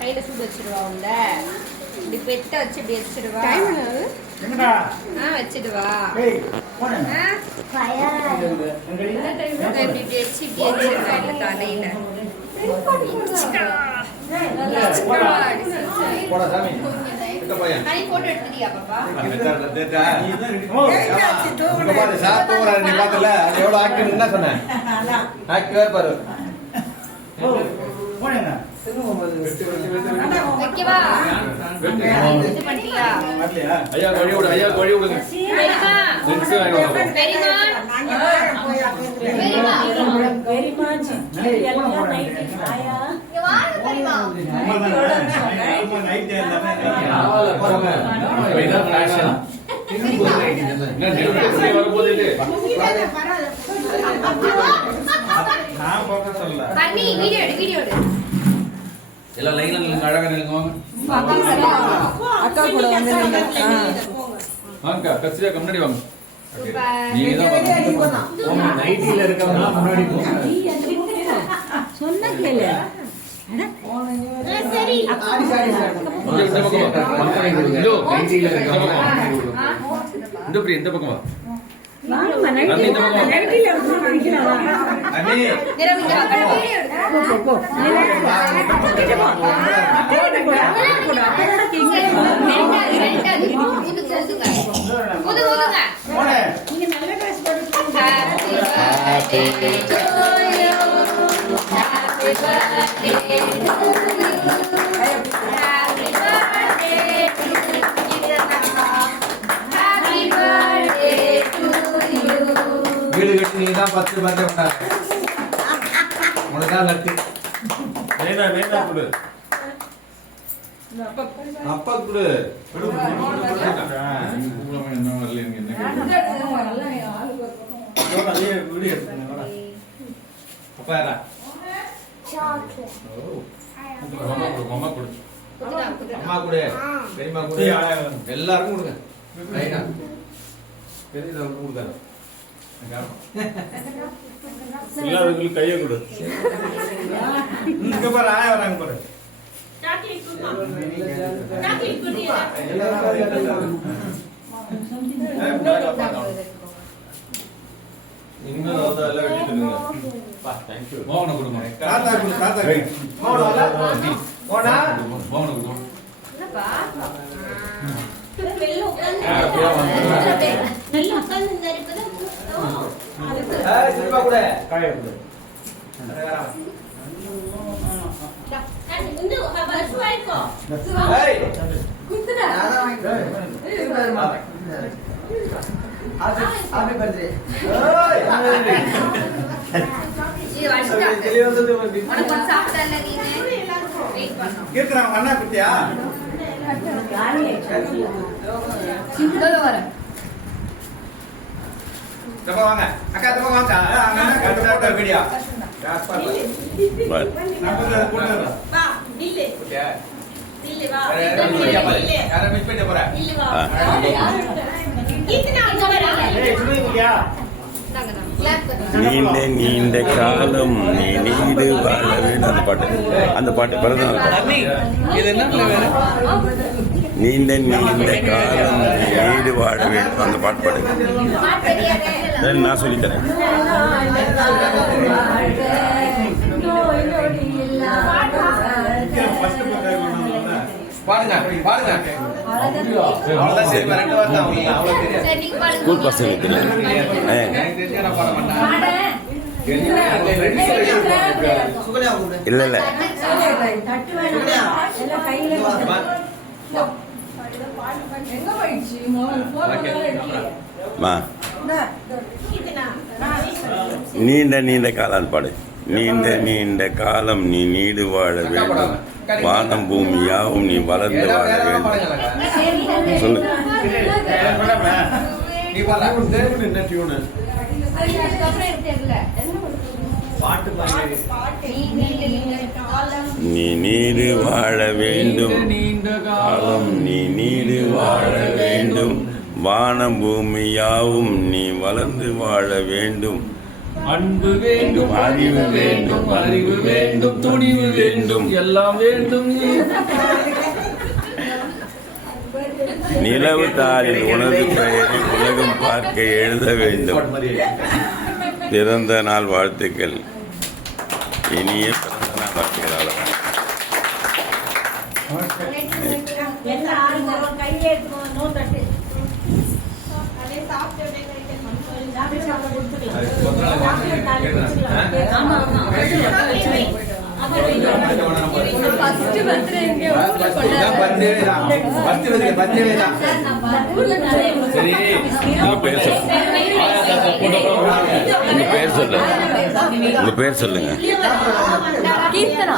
கையில சூடு வச்சிருவா உள்ள இப்படி பெட்ட வச்சு இப்படி வச்சிருவா வச்சிடுவா இப்படி வச்சு இப்படி வச்சிருவா இல்ல தலையில போட்டோ எடுத்துட்டியா பாப்பா எல்லாம் லைன்ல நில்லுங்க, அழகா நில்லுங்க. அக்கா கூட வந்து வாங்க கஸ்தூரியா முன்னாடி வாங்க. நீங்க தான் வரணும். நைட்டில இருக்கவங்க முன்னாடி போங்க. சொன்னா கேளு. சரி இந்த பக்கம் வா. நைட்டில இருக்கவங்க இந்த பக்கம் வா. வாங்க நைட்டில வந்து நிக்கிறவா. அண்ணே நிரவிங்க வீடியோ எடுங்க. போ. வீடு கட்டி நீ தான் 10 பேர் வந்தாங்க. உனக்கு லக்கு. வேணா கொடு. அப்பா கொடு. என்ன வரல என்ன அப்பா யாரா? அம்மா கொடு. அம்மா கொடு. பெரியம்மா கொடு. எல்லாருக்கும் கொடுங்க. ரைட்டா? பெரியவங்களுக்கு கொடுங்க. எல்லாருக்கும் கையை கொடு. இங்க பாரு ஆயா வராங்க பாரு. மோகன கொடுங்க. தாத்தா கொடு. தாத்தா மோகனா மோகன கொடுங்க. அண்ணா குட்டியா வாங்க அக்கா வாங்க வீடியோ நீண்ட நீண்ட காலம் நீ நீடு வாழ வேண்டும். அந்த பாட்டு பிறந்த நீண்ட நீண்ட காலம் நீடு வாழ வேண்டும். அந்த பாட்டு பாடு. நான் சொல்லித்தரேன். ஸ்கூல் பசங்களுக்கு இல்ல இல்ல நீண்ட நீண்ட காலம் பாடு. நீண்ட நீண்ட காலம் நீ நீடு வாழ வேண்டும். வானம் பூமி யாவும் நீ வளர்ந்து வாழ வேண்டும். சொல்லு. நீ நீடு வாழ வேண்டும். காலம் நீ நீடு வாழ வேண்டும். வானம் பூமி யாவும் நீ வளர்ந்து வாழ வேண்டும். அன்பு வேண்டும், அறிவு வேண்டும், அறிவு வேண்டும், துணிவு வேண்டும், எல்லாம் வேண்டும். நிலவு தாளில் உனது பெயரை உலகம் பார்க்க எழுத வேண்டும். பிறந்த நாள் வாழ்த்துக்கள். இனிய பிறந்த நாள் வாழ்த்துக்கள். சரி, உங்க பேர் சொல்லுங்க. உங்க பேர் சொல்லுங்க. கீர்த்தனா.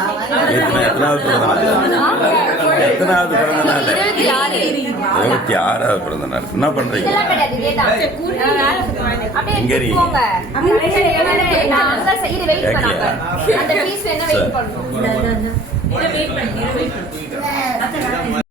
எத்தனாவது பிறந்த நாள்? எத்தனாவது பிறந்த நாள்? 26வது பிறந்த நாள். என்ன பண்றீங்க? எங்க இருக்கீங்க?